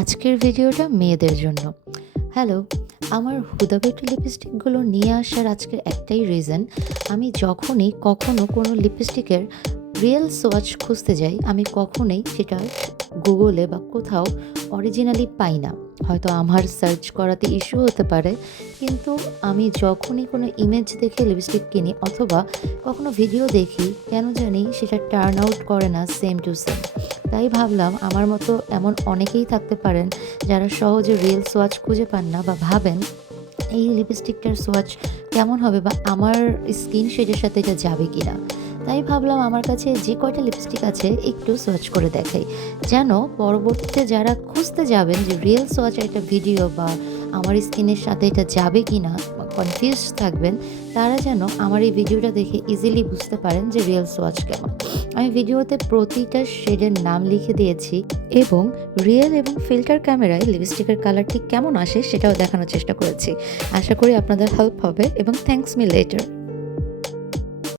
আজকের ভিডিওটা মেয়েদের জন্য। হ্যালো, আমার হুদা বিউটি লিপস্টিকগুলো নিয়ে আসার আজকের একটাই রিজন, আমি যখনই কখনো কোনো লিপস্টিকের রিয়েল সোয়াচ খুঁজতে যাই, আমি কখনোই সেটা গুগলে বা কোথাও অরিজিনালি পাই না। হয়তো আমার সার্চ করাতে ইস্যু হতে পারে, কিন্তু আমি যখনই কোনো ইমেজ দেখে লিপস্টিক কিনি অথবা কখনো ভিডিও দেখি, কেন জানি সেটা টার্ন আউট করে না সেম টু সেম। তাই ভাবলাম আমার মতো এমন অনেকেই থাকতে পারেন যারা সহজে রিয়েল সোয়াচ খুঁজে পান না বা ভাবেন এই লিপস্টিকটার সোয়াচ কেমন হবে বা আমার স্কিন শেডের সাথে এটা যাবে কিনা। তাই ভাবলাম আমার কাছে যে কয়টা লিপস্টিক আছে একটু সোয়াচ করে দেখাই, যেন পরবর্তীতে যারা খুঁজতে যাবেন যে রিয়েল সোয়াচ একটা ভিডিও বা আমার স্কিনের সাথে এটা যাবে কিনা, কনফিউজ থাকবেন, তারা যেন আমার এই ভিডিওটা দেখে ইজিলি বুঝতে পারেন যে রিয়েল সোয়াচ কেমন। আমি ভিডিওতে প্রতিটা শেডের নাম লিখে দিয়েছি এবং রিয়েল এবং ফিল্টার ক্যামেরায় লিপস্টিকের কালার ঠিক কেমন আসে সেটাও দেখানোর চেষ্টা করেছি। আশা করি আপনাদের হেল্প হবে এবং থ্যাঙ্কস মি লেটার।